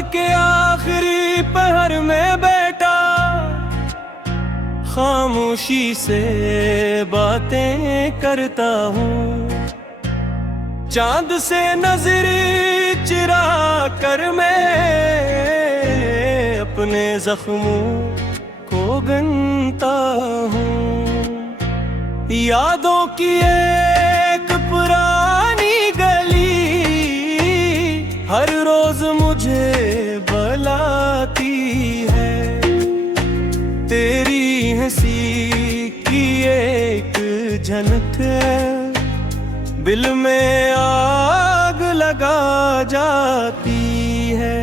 साल के आखिरी पहर में बैठा खामोशी से बातें करता हूँ। चांद से नजर चिरा कर मैं अपने जख्मों को गनता हूँ। यादों की एक पुरानी गली हर रोज मुझे बुलाती है। तेरी हंसी की एक झलक दिल में आग लगा जाती है।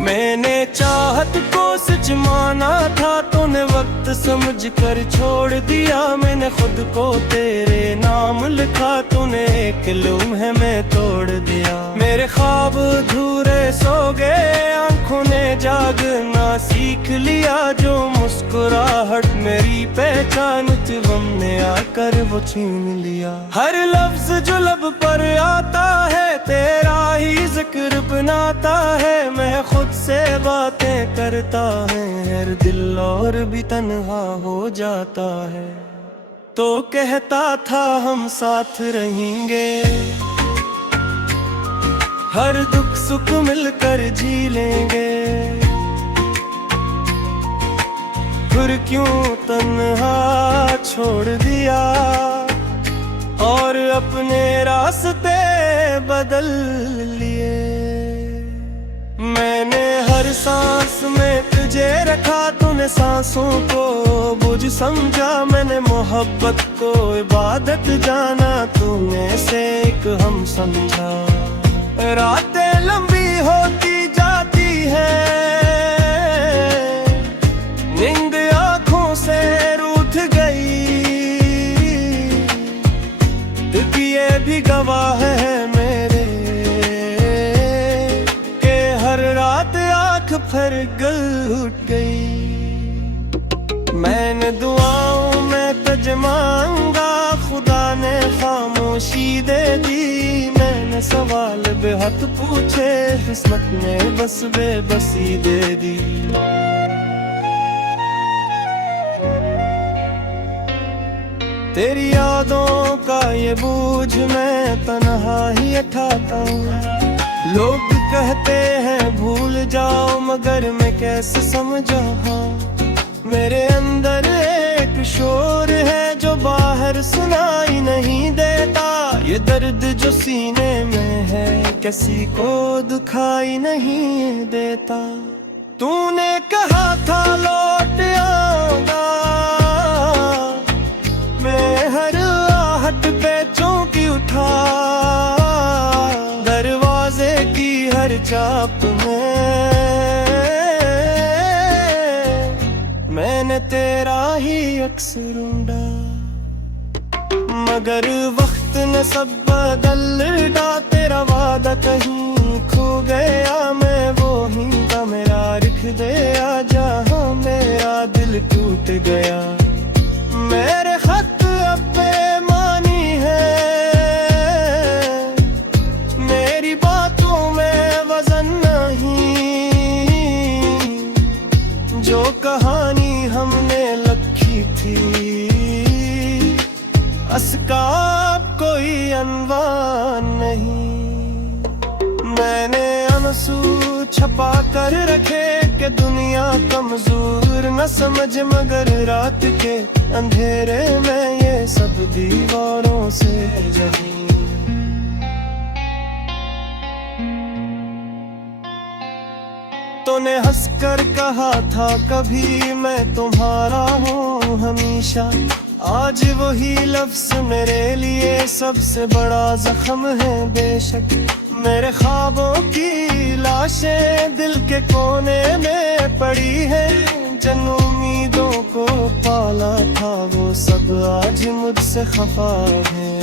मैंने चाहत को सच माना था, तूने वक्त समझ कर छोड़ दिया। मैंने खुद को तेरे नाम लिखा, तूने एक लम्हे में तोड़ दिया। मेरे ख्वाब अधूरे सो गए, आंखों ने जागना सीख लिया। जो मुस्कुराहट मेरी पहचान थी, गम ने आकर वो छीन लिया। हर लफ्ज जो लब पर आता है तेरा ही जिक्र बनाता है। मैं खुद से बातें करता है, हर दिल और भी तन्हा हो जाता है। तो कहता था हम साथ रहेंगे, हर दुख सुख मिलकर जी लेंगे। फिर क्यों तन्हा छोड़ दिया और अपने रास्ते बदल लिए। मैंने हर सांस में तुझे रखा, तूने सांसों को बोझ समझा। मैंने मोहब्बत को इबादत जाना, तूने से एक हम समझा। रातें लंबी होती जाती है, नींद आँखों से रूठ गई। तकिए भी गवाह है मेरे के हर रात आँख फिर गल उठ गई। मैंने दुआओं में तुझ मांगा, खुदा ने खामोशी दे दी। मैंने सवाल बेहद पूछे, किस्मत ने बस बेबसी दे दी। तेरी यादों का ये बोझ मैं तन्हा ही उठाता हूँ। लोग कहते हैं भूल जाओ, मगर मैं कैसे समझा। मेरे अंदर एक शोर है जो बाहर सुनाई नहीं देता। ये दर्द जो सीने में है किसी को दुखाई नहीं देता। तूने कहा था लौट आऊंगा, मैं हर आहट पे चौंकी उठा। दरवाजे की हर चाप में मैंने तेरा ही अक्स ढूंढा। मगर वक्त ने सब बदल डा, तेरा वादा कहीं खो गया। मैं वो ही था मेरा लिख दिया, जहाँ मेरा दिल टूट गया। मेरे खत अब बेमानी है, मेरी बातों में वजन नहीं। जो कहानी हमने लिखी थी, उसका कोई अनवान नहीं। मैंने आंसू छपा कर रखे कि दुनिया कमजोर न समझ, मगर रात के अंधेरे में ये सब दीवारों से जली। तूने हंसकर कहा था कभी मैं तुम्हारा हूँ हमेशा। आज वही लफ्ज मेरे लिए सबसे बड़ा जख्म है बेशक। मेरे ख्वाबों की लाशें दिल के कोने में पड़ी है। जिन उम्मीदों को पाला था वो सब आज मुझसे खफा है।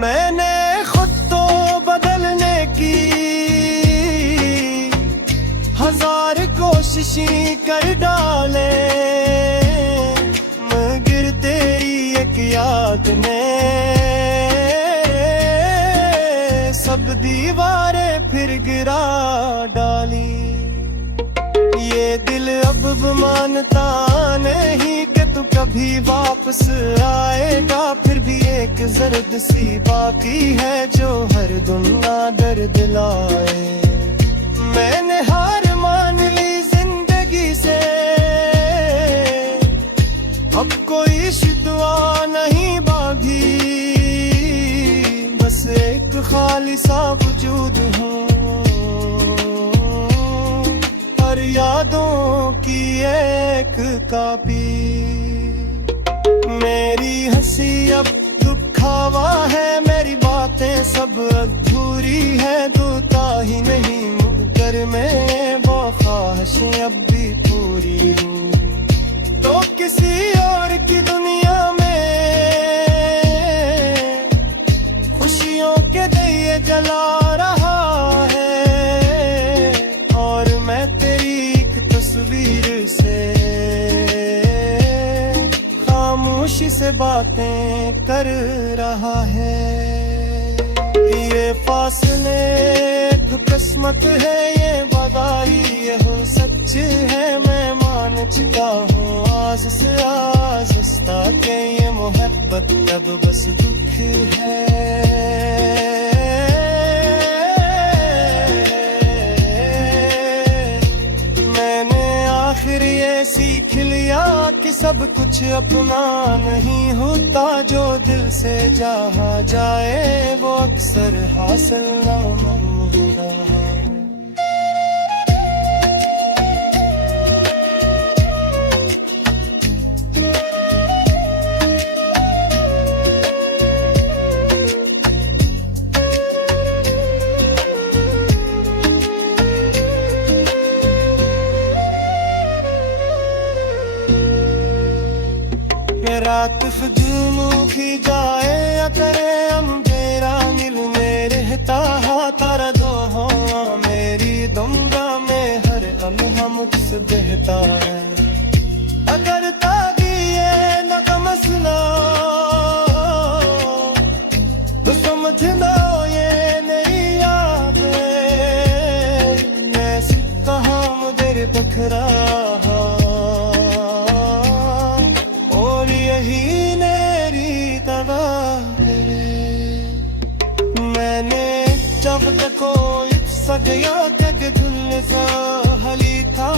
मैंने खुद तो बदलने की हजार कोशिशें कर डाले, मगर तेरी एक याद ने सब दीवारें फिर गिरा डाली। ये दिल अब मानता नहीं कि तू कभी वापस आएगा, फिर भी एक जर्द सी बाकी है जो हर दुनिया दर्द लाए। मैंने हार मान ली जिंदगी से, अब कोई शिकवा नहीं बागी, बस एक खाली सा वजूद हूँ हर यादों की एक कापी। मेरी हंसी अब दुखावा है, मेरी बातें सब अधूरी है, दूता ही नहीं मुकर मैं वो ख्वाहिशें अब भी पूरी हूँ। तो किसी और की दुनिया में खुशियों के दिए जला रहा है, और मैं तेरी एक तस्वीर से खामोशी से बातें कर रहा है। ये फासले एक किस्मत है, ये बगाई ये हो सच है, मैं मान चुका हूँ आज से आज़िस्ता के ये मोहब्बत अब बस दुख है। मैंने आखिर ये सीख लिया कि सब कुछ अपना नहीं होता, जो दिल से जहाँ जाए वो अक्सर हासिल ना होता। रात जुनू भी जाए या करे हम मेरा मिलने रहता हा, तारा दो हो मेरी दुमगा में हर लम्हा मुझसे बहता है। अगर तागिए न का मसला तो समझना ये नहीं यादें, ऐसी कहा मुझे बखरा जब तक कोई सगया तक धुल सा हली था।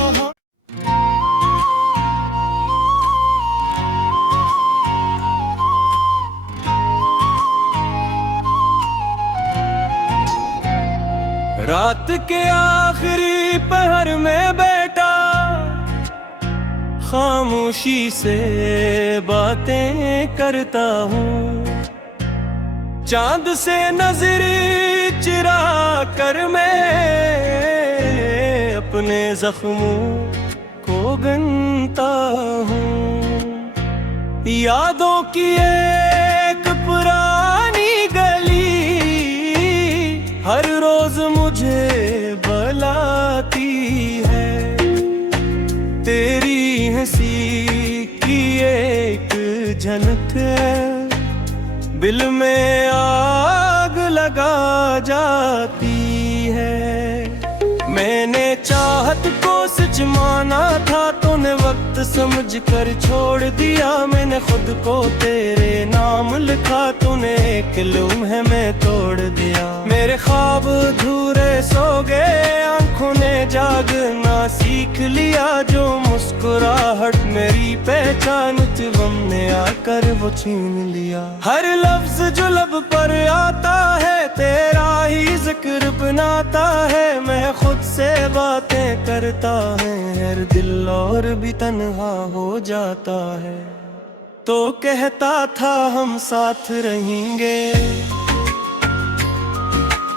रात के आखिरी पहर में बैठा खामोशी से बातें करता हूँ, चांद से नजर चिरा कर मैं अपने जख्मों को गनता हूँ। यादों की एक पुरानी गली हर रोज मुझे बुलाती है, तेरी हंसी की एक झलक दिल में आग लगा जाती है। मैंने चाहत को सच माना था, तूने वक्त समझ कर छोड़ दिया, मैंने खुद को तेरे नाम लिखा, तूने एक लम्हे में तोड़ दिया। मेरे ख्वाब अधूरे सो गए, आंखों ने जागना सीख लिया, जो मुस्कुराहट मेरी पहचान थी हमने आकर वो छीन लिया। हर लफ्ज जो लब पर आता है तेरा ही जिक्र बनाता है, मैं खुद से बातें करता है, हर दिल और भी तन्हा हो जाता है। तो कहता था हम साथ रहेंगे,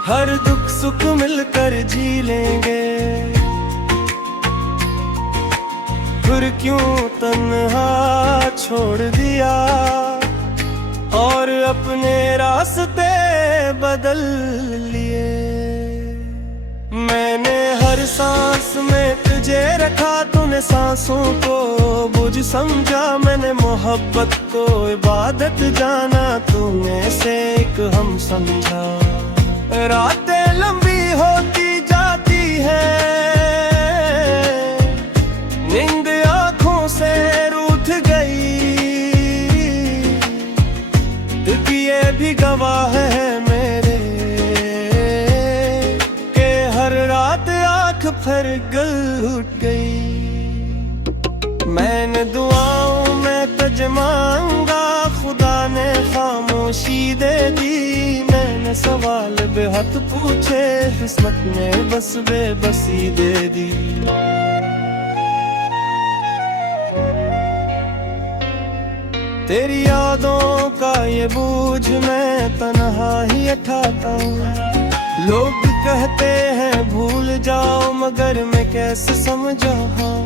हर दुख सुख मिलकर जी लेंगे, फिर क्यों तन्हा छोड़ दिया और अपने रास्ते बदल लिए। मैंने हर सांस में तुझे रखा, तूने सांसों को बोझ समझा, मैंने मोहब्बत को इबादत जाना, तूने से एक हम समझा। रातें लंबी होती जाती है, नींद आंखों से रूठ गई, तकिए भी गवाह है मेरे के हर रात आंख फिर उठ गई। मैंने दुआओं में तुझ मांगा, खुदा ने खामोशी दे दी। मैंने सवाल बेहद पूछे, किस्मत ने बस बेबसी दे दी। तेरी यादों का ये बोझ मैं तन्हा ही उठाता हूँ। लोग कहते हैं भूल जाओ, मगर मैं कैसे समझाऊं।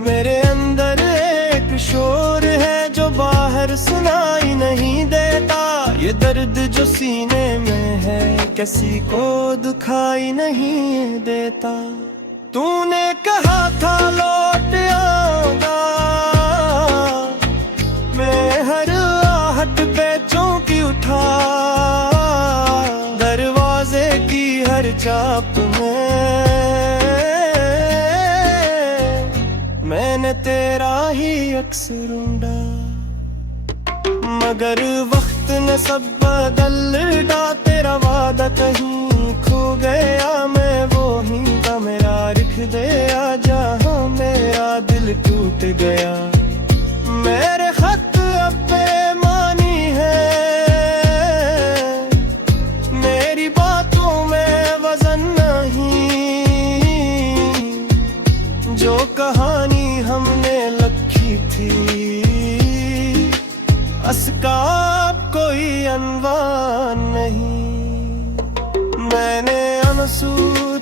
मेरे अंदर एक शोर है जो बाहर सुनाई नहीं देता। ये दर्द जो सीने में है किसी को दुखाई नहीं देता। तूने कहा था लौट आऊंगा, मैं हर आहट पे चौंकी उठा। दरवाजे की हर चाप में मैंने तेरा ही अक्स ढूंढा, मगर वक्त ने सब बदल डा। तेरा वादा कहीं खो गया, मैं वो ही था मेरा लिख दिया, जहाँ मेरा दिल टूट गया। मेरे खत अब बेमानी है, मेरी बातों में वजन नहीं। जो कहानी हमने लिखी थी, उसका कोई अनवान नहीं। मैंने आंसू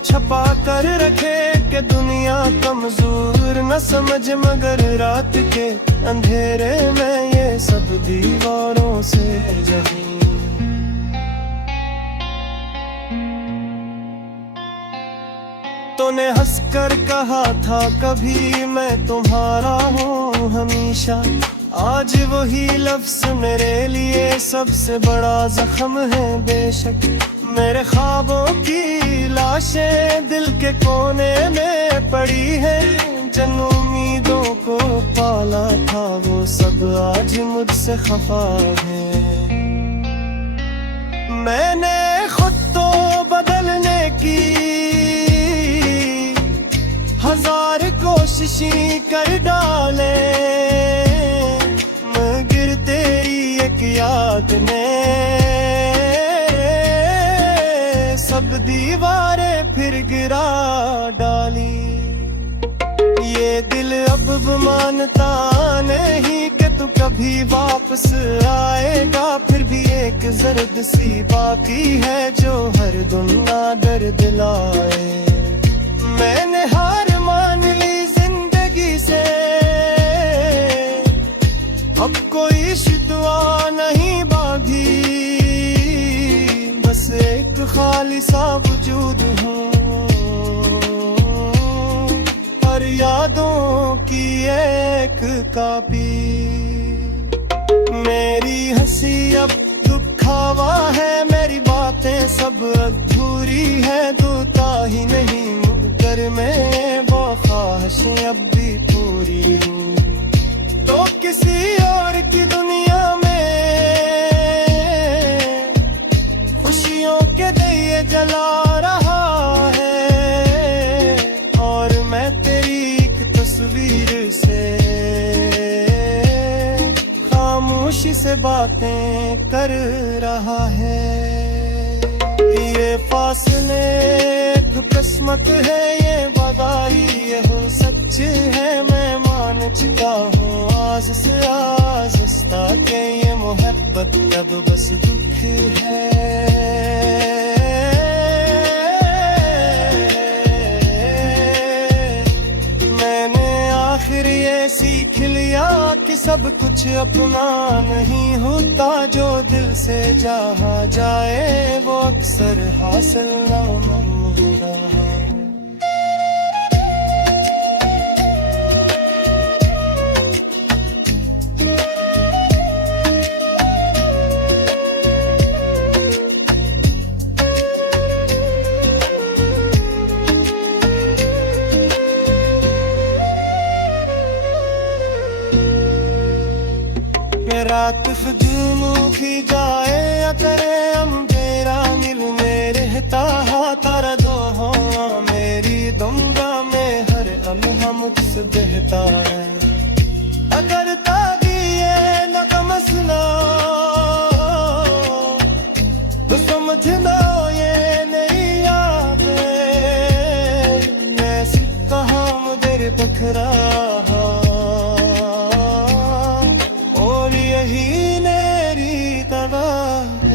छपा कर रखे कि दुनिया कमजोर न समझ, मगर रात के अंधेरे में ये सब दीवारों से जली। तूने हंसकर कहा था कभी मैं तुम्हारा हूँ हमेशा। आज वही लफ्ज मेरे लिए सबसे बड़ा जख्म है बेशक। मेरे ख्वाबों की लाशें दिल के कोने में पड़ी है। जिन उम्मीदों को पाला था वो सब आज मुझसे खफा है। मैंने खुद तो बदलने की हजार कोशिशें कर डाले, मगर तेरी एक याद ने सब दीवारें फिर गिरा डाली। ये दिल अब मानता नहीं कि तू कभी वापस आएगा, फिर भी एक जर्द सी बाकी है जो हर दुनिया दर्द लाए। मैंने हार मान ली जिंदगी से, अब कोई शिकवा नहीं बाकी। बस एक खाली सा वजूद हूँ, हर यादों की एक कापी। मेरी हंसी अब दुखावा है, मेरी बातें सब अधूरी है। दूता ही नहीं मुकर में वो ख्वाहिशें अब भी पूरी हूँ। तो किसी और की दुनिया में खुशियों के दिए जला रहा है, और मैं तेरी एक तस्वीर से खामोशी से बातें कर रहा है। ये फासले किस्मत है, ये वफाई ये हो सच है। मैं मान चुका हूँ आज से आज़िस्ता के ये मोहब्बत अब बस दुख है। मैंने आखिर ये सीख लिया कि सब कुछ अपना नहीं होता। जो दिल से जहाँ जाए वो अक्सर हासिल न होता। मेरा किस जुनू भी जाए या करे अंधेरा मिल में रहता तारा दो हो मेरी दमगा में हर लम्हा मुझसे बहता है अगर तागिए न कमसना तो समझना ये नहीं आवे ऐसी कहा मुझे बखरा और यही मेरी तबाह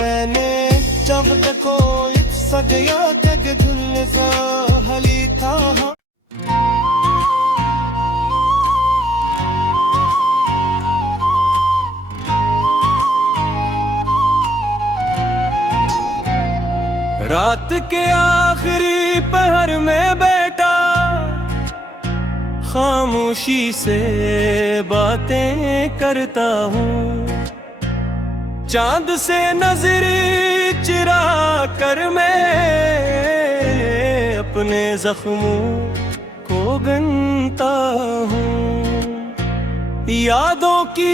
मैंने जब तक कोई सगया तक धुल सा हली था रात के आखिरी पहर में बैठा खामोशी से बातें करता हूँ चांद से नजर चिरा कर मैं अपने जख्मों को गनता हूँ यादों की